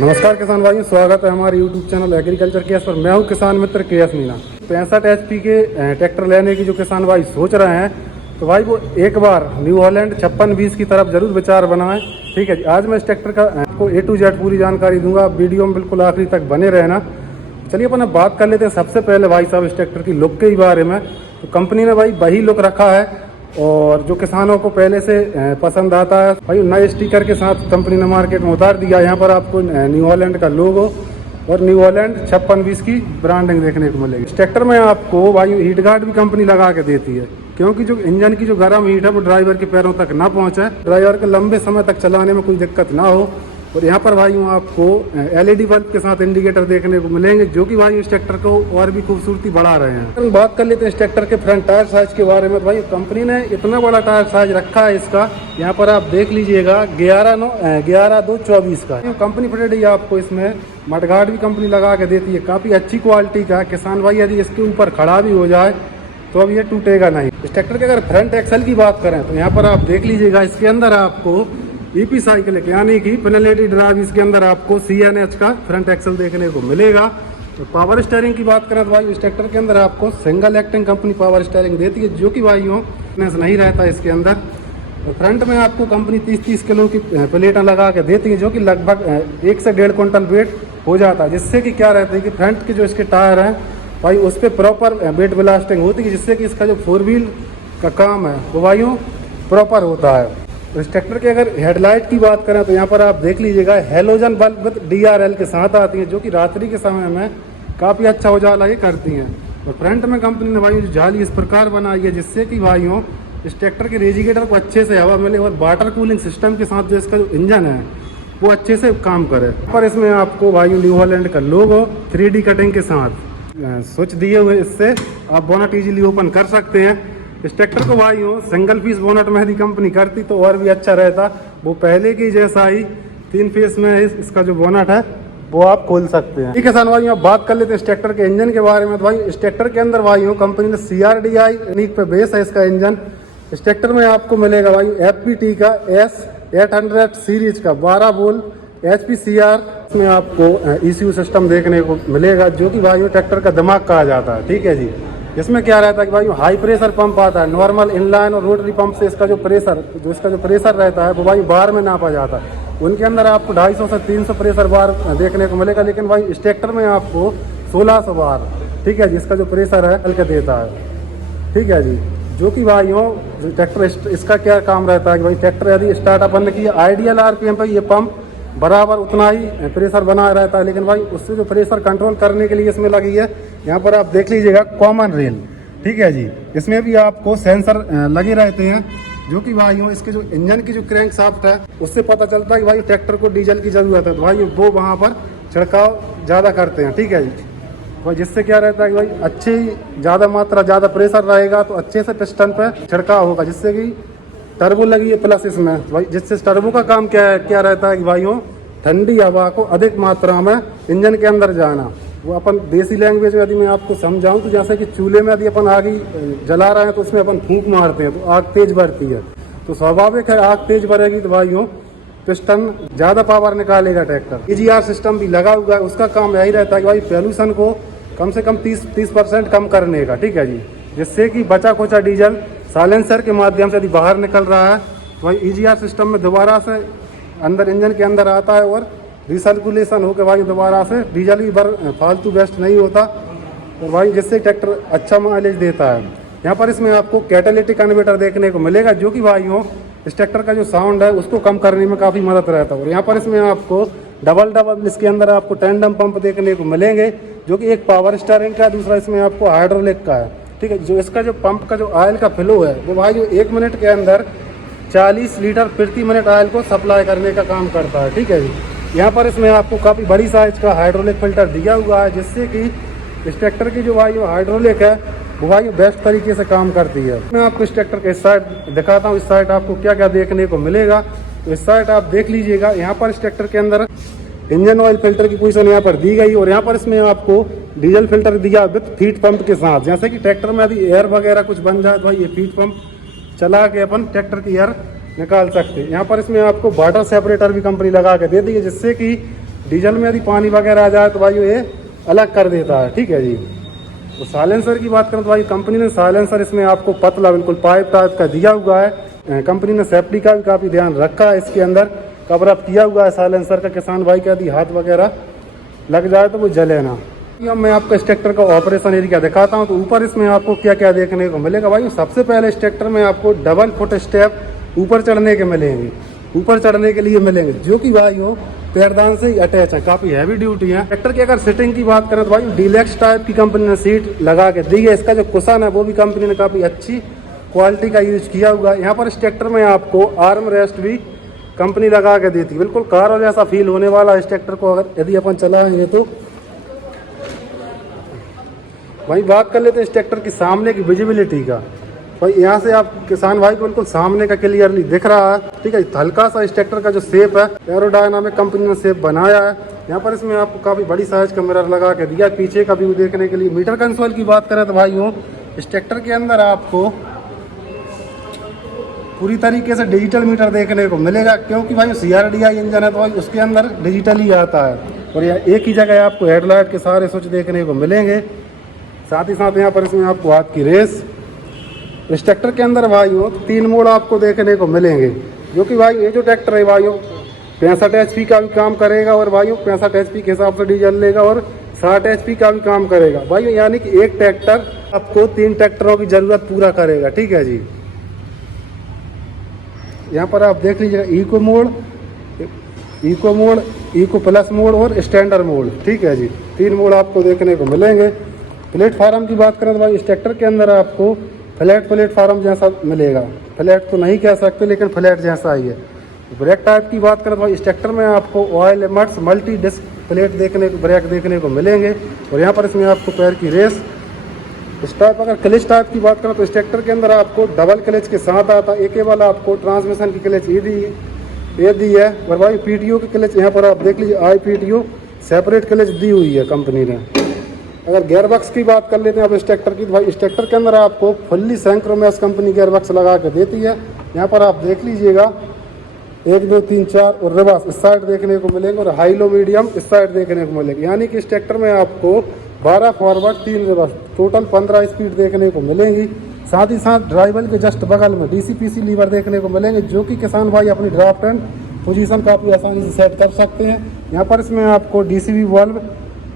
नमस्कार किसान भाइयों, स्वागत है हमारे YouTube चैनल एग्रीकल्चर केएस पर। मैं हूं किसान मित्र केएस मीना। 65 HP के ट्रैक्टर लेने की जो किसान भाई सोच रहे हैं तो भाई वो एक बार न्यू हॉलैंड 5620 की तरफ जरूर विचार बनाएं। ठीक है जी, आज मैं इस ट्रैक्टर का आपको A to Z पूरी जानकारी दूंगा। वीडियो में बिल्कुल आखिरी तक बने रहना। चलिए अपन अब बात कर लेते हैं सबसे पहले भाई साहब इस ट्रैक्टर की लुक के बारे में। तो कंपनी ने भाई वही लुक रखा है और जो किसानों को पहले से पसंद आता है भाई नए स्टिकर के साथ कंपनी ने मार्केट में उतार दिया। यहाँ पर आपको न्यू हॉलैंड का लोगो और न्यू हॉलैंड 5620 की ब्रांडिंग देखने को मिलेगी। इस ट्रैक्टर में आपको भाई हीट गार्ड भी कंपनी लगा के देती है, क्योंकि जो इंजन की जो गर्म हीट है वो ड्राइवर के पैरों तक ना पहुंचे, ड्राइवर के लंबे समय तक चलाने में कोई दिक्कत ना हो। और यहाँ पर भाई आपको LED बल्ब के साथ इंडिकेटर देखने को मिलेंगे, जो कि भाई इस ट्रैक्टर को और भी खूबसूरती बढ़ा रहे हैं। हम बात कर लेते हैं इस ट्रैक्टर के फ्रंट टायर साइज के बारे में। भाई कंपनी ने इतना बड़ा टायर साइज रखा है इसका, यहाँ पर आप देख लीजिएगा 11/2/24 का। कंपनी फिटेड ही आपको इसमें मडगार्ड भी कंपनी लगा के देती है, काफ़ी अच्छी क्वालिटी का। किसान भाई यदि इसके ऊपर खड़ा भी हो जाए तो अब ये टूटेगा नहीं। इस ट्रैक्टर के अगर फ्रंट एक्सल की बात करें तो यहाँ पर आप देख लीजिएगा इसके अंदर आपको EP साइकिल यानी कि पेनल्टी ड्राइव, इसके अंदर आपको CNH का फ्रंट एक्सल देखने को मिलेगा। तो पावर स्टीयरिंग की बात करें तो भाई इस ट्रैक्टर के अंदर आपको single acting company power steering देती है, जो कि भाइयों नहीं रहता इसके अंदर। तो फ्रंट में आपको कंपनी 30-30 किलो की प्लेटें लगा के देती है, जो कि लगभग 1 से 1.5 क्विंटल वेट हो जाता है। जिससे कि क्या रहता है कि फ्रंट के जो इसके टायर हैं भाई उस पर प्रॉपर वेट ब्लास्टिंग होती है, जिससे कि इसका जो 4 व्हील का काम है वो भाइयों प्रॉपर होता है। इस ट्रैक्टर के अगर हेडलाइट की बात करें तो यहाँ पर आप देख लीजिएगा हेलोजन बल्ब विद DRL के साथ आती हैं, जो कि रात्रि के समय में काफ़ी अच्छा उजाला ये करती हैं। और फ्रंट में कंपनी ने भाई जाली इस प्रकार बनाई है, जिससे कि भाइयों इस ट्रैक्टर के रेजिगेटर को अच्छे से हवा मिले और वाटर कूलिंग सिस्टम के साथ जो इसका जो इंजन है वो अच्छे से काम करे। पर इसमें आपको भाई न्यू हॉलैंड का लोगो 3D कटिंग के साथ स्विच दिए हुए, इससे आप बोनट इजीली ओपन कर सकते हैं। इस ट्रैक्टर को भाई सिंगल पीस बोनट में यदि कंपनी करती तो और भी अच्छा रहता। वो पहले की जैसा ही 3 पीस में इसका जो बोनट है वो आप खोल सकते हैं। ठीक है किसान भाई, अब बात कर लेते हैं इस ट्रैक्टर के इंजन के बारे में। तो भाई इस ट्रैक्टर के अंदर भाई कंपनी ने CRDI यूनिक पे बेस है इसका इंजन। इस ट्रैक्टर में आपको मिलेगा भाई FPT का S800 सीरीज का 12 वोल्ट HPCR में आपको ECU सिस्टम देखने को मिलेगा, जो कि भाई ट्रैक्टर का दिमाग कहा जाता है। ठीक है जी, इसमें क्या रहता है कि भाई हाई प्रेशर पंप आता है। नॉर्मल इनलाइन और रोटरी पंप से इसका जो प्रेशर रहता है वो भाई बार में नापा जाता है। उनके अंदर आपको 250 से 300 प्रेशर बार देखने को मिलेगा, लेकिन भाई इस ट्रैक्टर में आपको 1600 बार, ठीक है जी, इसका जो प्रेशर है हल्के देता है। ठीक है जी, जो कि भाइयों ट्रैक्टर इसका क्या काम रहता है कि भाई ट्रैक्टर यदि स्टार्टअप बंद किया आइडियल RPM पर ये पंप बराबर उतना ही प्रेशर बना रहता है, लेकिन भाई उससे जो प्रेशर कंट्रोल करने के लिए इसमें लगी है, यहाँ पर आप देख लीजिएगा कॉमन रेल। ठीक है जी, इसमें भी आपको सेंसर लगे रहते हैं, जो कि भाइयों इसके जो इंजन की जो क्रैंक शाफ्ट है उससे पता चलता है कि भाई ट्रैक्टर को डीजल की ज़रूरत है, तो भाई वो वहाँ पर छिड़काव ज़्यादा करते हैं। ठीक है जी, भाई जिससे क्या रहता है कि भाई अच्छी ज़्यादा मात्रा ज़्यादा प्रेशर रहेगा तो अच्छे से पिस्टन पर छिड़काव होगा, जिससे कि टर्बो लगी है प्लस इसमें भाई, जिससे टर्बो का काम क्या रहता है कि भाइयों ठंडी हवा को अधिक मात्रा में इंजन के अंदर जाना। वो अपन देसी लैंग्वेज में यदि मैं आपको समझाऊं तो जैसे कि चूल्हे में यदि अपन आग जला रहे हैं तो उसमें अपन फूंक मारते हैं तो आग तेज बढ़ती है, तो स्वाभाविक है आग तेज बढ़ेगी तो भाइयों पिस्टन ज़्यादा पावर निकालेगा ट्रैक्टर। EGR सिस्टम भी लगा हुआ है, उसका काम यही रहता है कि भाई पॉल्यूशन को कम से कम 30% कम करने का। ठीक है जी, जिससे कि बचा खोचा डीजल साइलेंसर के माध्यम से यदि बाहर निकल रहा है तो भाई EGR सिस्टम में दोबारा से अंदर इंजन के अंदर आता है और रिसर्कुलेशन होकर भाई दोबारा से डीजल ही फालतू वेस्ट नहीं होता, और भाई जिससे ट्रैक्टर अच्छा माइलेज देता है। यहाँ पर इसमें आपको कैटालिटिक कन्वर्टर देखने को मिलेगा, जो कि भाइयों इस ट्रैक्टर का जो साउंड है उसको कम करने में काफ़ी मदद रहता है। और यहाँ पर इसमें आपको डबल इसके अंदर आपको टैंडम पंप देखने को मिलेंगे, जो कि एक पावर स्टीयरिंग का, दूसरा इसमें आपको हाइड्रोलिक का है। ठीक है, जो इसका जो पंप का जो ऑयल का फ्लो है वो भाई जो 1 मिनट के अंदर 40 लीटर प्रति मिनट ऑयल को सप्लाई करने का काम करता है। ठीक है जी, यहाँ पर इसमें आपको काफ़ी बड़ी साइज का हाइड्रोलिक फिल्टर दिया हुआ है, जिससे कि इस ट्रैक्टर की जो भाई हाइड्रोलिक है वो भाई बेस्ट तरीके से काम करती है। मैं आपको इस ट्रैक्टर के इस साइड दिखाता हूँ, इस साइड आपको क्या क्या देखने को मिलेगा। तो इस साइड आप देख लीजिएगा, यहाँ पर इस ट्रैक्टर के अंदर इंजन ऑयल फिल्टर की पोजीशन यहाँ पर दी गई, और यहाँ पर इसमें आपको डीजल फिल्टर दिया विद फीड पंप के साथ। जैसे कि ट्रैक्टर में यदि एयर वगैरह कुछ बन जाए तो भाई ये फीड पंप चला के अपन ट्रैक्टर की एयर निकाल सकते हैं। यहाँ पर इसमें आपको वाटर सेपरेटर भी कंपनी लगा के दे दी है, जिससे कि डीजल में यदि पानी वगैरह आ जाए तो भाई ये अलग कर देता है, ठीक है जी। तो साइलेंसर की बात करें तो भाई कंपनी ने साइलेंसर इसमें आपको पतला बिल्कुल पाइप टाइप का दिया हुआ है। कंपनी ने सेफ्टी का भी काफ़ी ध्यान रखा है, इसके अंदर कवर अप किया हुआ है साइलेंसर का। किसान भाई का यदि हाथ वगैरह लग जाए तो वो जले ना। अब मैं आपको इस ट्रैक्टर का ऑपरेशन एरिया दिखाता हूँ। तो ऊपर इसमें आपको क्या क्या देखने को मिलेगा भाई। सबसे पहले इस ट्रैक्टर में आपको डबल फुट स्टेप ऊपर चढ़ने के मिलेंगे, ऊपर चढ़ने के लिए मिलेंगे, जो कि भाई हो पैरदान से ही अटैच है, काफ़ी हैवी ड्यूटी है। ट्रैक्टर की अगर सीटिंग की बात करें तो भाई डीलक्स टाइप की कंपनी ने सीट लगा के दी है। इसका जो कुशन है वो भी कंपनी ने काफ़ी अच्छी क्वालिटी का यूज किया हुआ है। यहाँ पर इस ट्रैक्टर में आपको आर्म रेस्ट भी कंपनी लगा के देती है, बिल्कुल कार जैसा फील होने वाला इस ट्रैक्टर को अगर यदि अपन चलाएंगे तो। भाई बात कर लेते हैं इस ट्रैक्टर की सामने की विजिबिलिटी का। भाई यहाँ से आप किसान भाई को बिल्कुल सामने का क्लियरली दिख रहा है, ठीक है। हल्का सा इस ट्रैक्टर का जो शेप है एरोडायनामिक कंपनी ने शेप बनाया है। यहाँ पर इसमें आपको काफ़ी बड़ी साइज का मिरर लगा के दिया पीछे का व्यू देखने के लिए। मीटर कंसोल की बात करें तो भाई हो इस ट्रैक्टर के अंदर आपको पूरी तरीके से डिजिटल मीटर देखने को मिलेगा, क्योंकि भाई CRDI इंजन है तो भाई उसके अंदर डिजिटल ही आता है। और यहाँ एक ही जगह आपको हेडलाइट के सारे स्विच देखने को मिलेंगे। साथ ही साथ यहाँ पर इसमें आपको हाथ की रेस। इस ट्रैक्टर के अंदर भाई हो 3 मोड आपको देखने को मिलेंगे, जो कि भाई ये जो ट्रैक्टर है भाई 65 HP का भी काम करेगा और भाई 65 HP के हिसाब से डीजल लेगा और 60 HP का भी काम करेगा भाई। यानी कि एक ट्रैक्टर आपको 3 ट्रैक्टरों की ज़रूरत पूरा करेगा, ठीक है जी। यहाँ पर आप देख लीजिएगा eco mode, eco plus mode और स्टैंडर्ड मोड, ठीक है जी। 3 मोड आपको देखने को मिलेंगे। प्लेटफार्म की बात करें तो भाई इस ट्रैक्टर के अंदर आपको फ्लैट प्लेटफार्म जैसा मिलेगा। फ्लैट तो नहीं कह सकते लेकिन फ्लैट जैसा ही है। ब्रेक टाइप की बात करें तो भाई इस ट्रैक्टर में आपको oil immersed multi disc plate brake देखने को मिलेंगे। और यहाँ पर इसमें आपको पैर की रेस। इस टाइप अगर क्लच टाइप की बात करें तो इस ट्रैक्टर के अंदर आपको डबल क्लच के साथ आता है। एक केवल आपको ट्रांसमिशन की क्लच ये दी है। और भाई PTO की क्लच यहाँ पर आप देख लीजिए IPTO सेपरेट क्लच दी हुई है कंपनी ने। अगर गेयरबॉक्स की बात कर लेते हैं अब इस ट्रैक्टर की, तो भाई इस ट्रैक्टर के अंदर आपको फुल्ली सैंक्रोमैस कंपनी गेयरबॉक्स लगा के देती है। यहाँ पर आप देख लीजिएगा 1 2 3 4 और रिवर्स इस साइड देखने को मिलेंगे और हाई लो मीडियम इस साइड देखने को मिलेंगे। यानी कि इस ट्रैक्टर में आपको 12 फॉरवर्ड 3 रिवर्स टोटल 15 स्पीड देखने को मिलेंगी। साथ ही साथ ड्राइवर के जस्ट बगल में DCPC लीवर देखने को मिलेंगे, जो कि किसान भाई अपनी ड्राफ्ट एंड पोजीशन काफ़ी आसानी से सेट कर सकते हैं। यहाँ पर इसमें आपको DCV वाल्व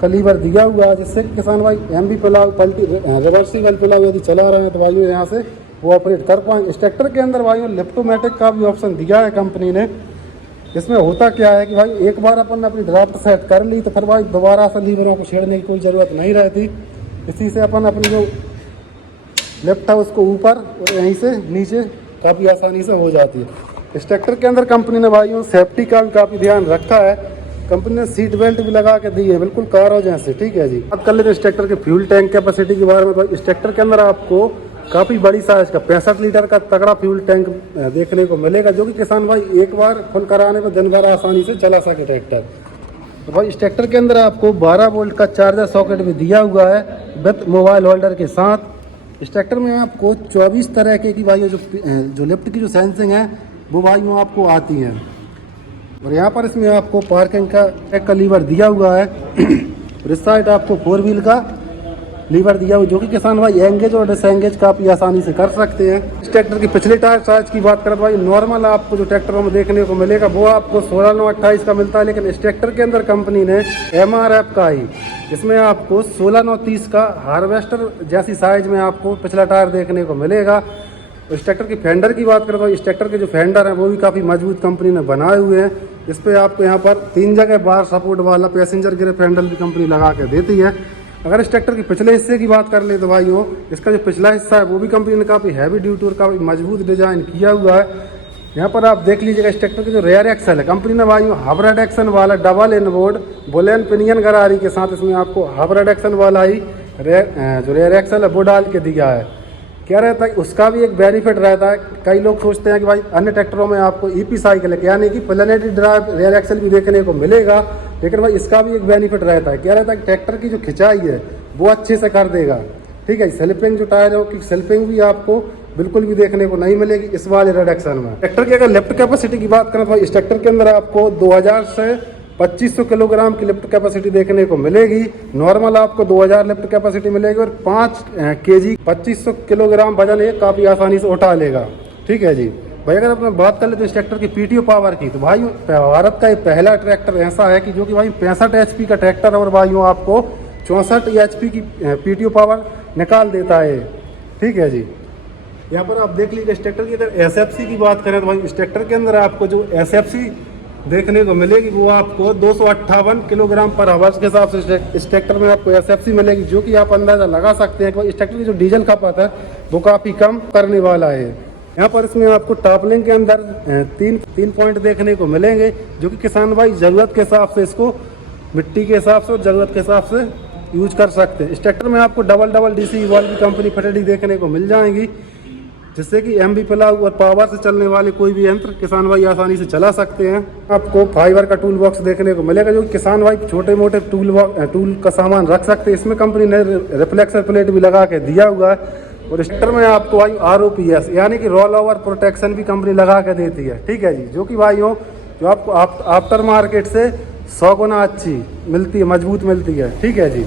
का लीवर दिया हुआ है, जिससे कि किसान भाई MB पुलाव रिवर्सिबल पुलाव यदि चला रहे हैं तो भाइयों यहाँ से वो ऑपरेट कर पाएंगे। इस ट्रैक्टर के अंदर भाइयों लिफ्टोमेटिक का भी ऑप्शन दिया है कंपनी ने। इसमें होता क्या है कि भाई एक बार अपन अपनी ड्राफ्ट सेट कर ली तो फिर भाई दोबारा से लीवरों को छेड़ने की कोई ज़रूरत नहीं रहती। इसी से अपन अपनी जो लिफ्ट है उसको ऊपर और यहीं से नीचे काफ़ी आसानी से हो जाती है। इस ट्रैक्टर के अंदर कंपनी ने भाइयों सेफ्टी का भी काफ़ी ध्यान रखा है। कंपनी ने सीट बेल्ट भी लगा के दी है, बिल्कुल कारों जैसे, ठीक है जी। बात कर लेते हैं इस ट्रैक्टर के फ्यूल टैंक कैपेसिटी के बारे में। भाई इस ट्रैक्टर के अंदर आपको काफ़ी बड़ी साइज का 65 लीटर का तगड़ा फ्यूल टैंक देखने को मिलेगा, जो कि किसान भाई एक बार फुल कराने पर दिन भर आसानी से चला सके ट्रैक्टर। तो भाई इस ट्रैक्टर के अंदर आपको 12 वोल्ट का चार्जर सॉकेट भी दिया हुआ है विद मोबाइल होल्डर के साथ। इस ट्रैक्टर में आपको 24 तरह की भाई जो लिफ्ट की जो सेंसिंग है वो भाई वो आपको आती हैं। और यहाँ पर इसमें आपको पार्किंग का लीवर दिया हुआ है और इस साइड आपको 4 व्हील का लीवर दिया हुआ, जो कि किसान भाई एंगेज और डिसएंगेज काफ़ी आसानी से कर सकते हैं। इस ट्रैक्टर की पिछले टायर साइज की बात करें तो भाई नॉर्मल आपको जो ट्रैक्टरों में देखने को मिलेगा वो आपको 16/9/28 का मिलता है, लेकिन इस ट्रैक्टर के अंदर कंपनी ने MRF का ही इसमें आपको 16/9/30 का हार्वेस्टर जैसी साइज में आपको पिछला टायर देखने को मिलेगा। इस ट्रैक्टर की फेंडर की बात करें तो इस ट्रैक्टर के जो फेंडर हैं वो भी काफ़ी मजबूत कंपनी ने बनाए हुए हैं। इस पर आपको यहाँ पर 3 जगह बार सपोर्ट वाला पैसेंजर ग्रिप हैंडल भी कंपनी लगा के देती है। अगर इस ट्रैक्टर के पिछले हिस्से की बात कर ले तो भाइयों इसका जो पिछला हिस्सा है वो भी कंपनी ने काफ़ी हैवी ड्यूटी और काफ़ी मजबूत डिजाइन किया हुआ है। यहाँ पर आप देख लीजिएगा इस ट्रैक्टर के जो रेयर एक्सल है कंपनी ने भाइयों हाइब्रिड एक्शन वाला डबल इनबोर्ड बुलेन पिनियन गरारी के साथ इसमें आपको हाइब्रिड एक्शन वाला ही जो रेयर एक्सल है वो डाल के दिया है। क्या रहता है उसका भी एक बेनिफिट रहता है। कई लोग सोचते हैं कि भाई अन्य ट्रैक्टरों में आपको EP साइकिल है यानी कि प्लेनेटरी ड्राइव रेयर एक्सल भी देखने को मिलेगा, लेकिन भाई इसका भी एक बेनिफिट रहता है। क्या रहता है ट्रैक्टर की जो खिंचाई है वो अच्छे से कर देगा, ठीक है। स्लिपिंग जो टायर है की स्लिपिंग भी आपको बिल्कुल भी देखने को नहीं मिलेगी इस वाले रिडक्शन में। ट्रैक्टर की अगर लिफ्ट कैपेसिटी की बात करें तो इस ट्रैक्टर के अंदर आपको 2000 से 2500 किलोग्राम की लिफ्ट कैपेसिटी देखने को मिलेगी। नॉर्मल आपको 2000 लिफ्ट कैपेसिटी मिलेगी और 5 केजी 2500 किलोग्राम वजन ये काफ़ी आसानी से उठा लेगा। ठीक है जी भाई। अगर अपने बात कर ले तो इस ट्रैक्टर की पीटीओ पावर की, तो भाई भारत का ये पहला ट्रैक्टर ऐसा है कि जो कि भाई 65 HP का ट्रैक्टर और भाइयों आपको 64 HP की पीटीओ पावर निकाल देता है। ठीक है जी। यहाँ पर आप देख लीजिए इस ट्रैक्टर की अगर एसएफसी की बात करें तो भाई इस ट्रैक्टर के अंदर आपको जो एसएफसी देखने को मिलेगी वो आपको 258 किलोग्राम पर आवर्स के हिसाब से इस ट्रैक्टर में आपको एसएफसी मिलेगी, जो कि आप अंदाजा लगा सकते हैं कि इस ट्रैक्टर की जो डीजल खपत है वो काफ़ी कम करने वाला है। यहाँ पर इसमें आपको टॉपलिंग के अंदर तीन पॉइंट देखने को मिलेंगे, जो कि किसान भाई ज़रूरत के हिसाब से इसको मिट्टी के हिसाब से और ज़रूरत के हिसाब से यूज कर सकते हैं। इस ट्रैक्टर में आपको डबल डीसी वाल्व की कंपनी फिटेड देखने को मिल जाएंगी, जिससे कि एमबी प्लग और पावर से चलने वाले कोई भी यंत्र किसान भाई आसानी से चला सकते हैं। आपको फाइबर का टूल बॉक्स देखने को मिलेगा, जो कि किसान भाई छोटे मोटे टूल का सामान रख सकते हैं। इसमें कंपनी ने रिफ्लेक्टर प्लेट भी लगा के दिया हुआ है। और इस ट्रैक्टर में आपको भाई ROPS यानी कि रोल ओवर प्रोटेक्शन भी कंपनी लगा के देती है। ठीक है जी, जो कि भाइयों जो आपको आफ्टर मार्केट से 100 गुना अच्छी मिलती है, मजबूत मिलती है। ठीक है जी।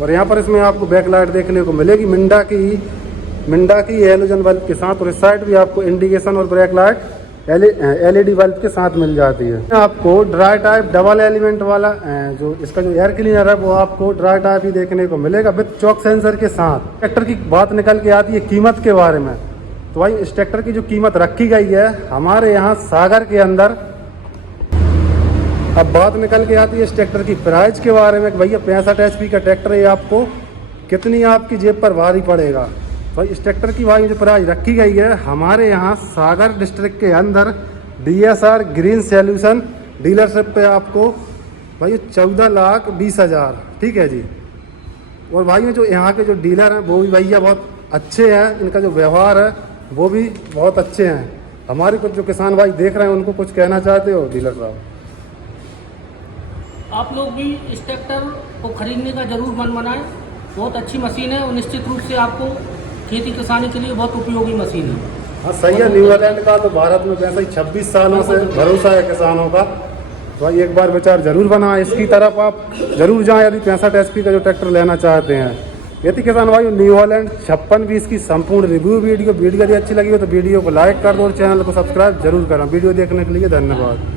और यहाँ पर इसमें आपको बैकलाइट देखने को मिलेगी मिंडा की हेलोजन बल्ब के साथ, और इस साइड भी आपको इंडिकेशन और ब्रेक लाइट LED बल्ब के साथ मिल जाती है। आपको ड्राई टाइप डबल एलिमेंट वाला जो इसका जो एयर क्लीनर है वो आपको ड्राई टाइप ही देखने को मिलेगा विद चौक सेंसर के साथ। ट्रैक्टर की बात निकल के आती है कीमत के बारे में, तो भाई इस ट्रैक्टर की जो कीमत रखी गई है हमारे यहाँ सागर के अंदर। अब बात निकल के आती है इस ट्रैक्टर की प्राइस के बारे में, भैया 65 HP का ट्रैक्टर है, आपको कितनी आपकी जेब पर भारी पड़ेगा। भाई इस ट्रैक्टर की भाई जो प्राइस रखी गई है हमारे यहाँ सागर डिस्ट्रिक्ट के अंदर DSR ग्रीन सॉल्यूशन डीलरशिप पे आपको भाई 14,20,000। ठीक है जी। और भाई जो यहाँ के जो डीलर हैं वो भी भैया बहुत अच्छे हैं, इनका जो व्यवहार है वो भी बहुत अच्छे हैं। हमारे कुछ जो किसान भाई देख रहे हैं उनको कुछ कहना चाहते हो डीलर साहब? आप लोग भी इस ट्रैक्टर को खरीदने का जरूर मन बनाएं। बहुत अच्छी मशीन है और निश्चित रूप से आपको खेती किसानी के लिए बहुत उपयोगी मशीन है। हाँ सही है। न्यू हॉलैंड का तो भारत में वैसे ही 26 सालों से भरोसा है किसानों का, तो भाई एक बार विचार जरूर बनाएं, इसकी तरफ आप जरूर जाएं यदि 65 HP का जो ट्रैक्टर लेना चाहते हैं। यदि किसान भाई न्यू हॉलैंड 5620 की संपूर्ण रिव्यू वीडियो यदि अच्छी लगी हो तो वीडियो को लाइक कर दो और चैनल को सब्सक्राइब जरूर करें। वीडियो देखने के लिए धन्यवाद।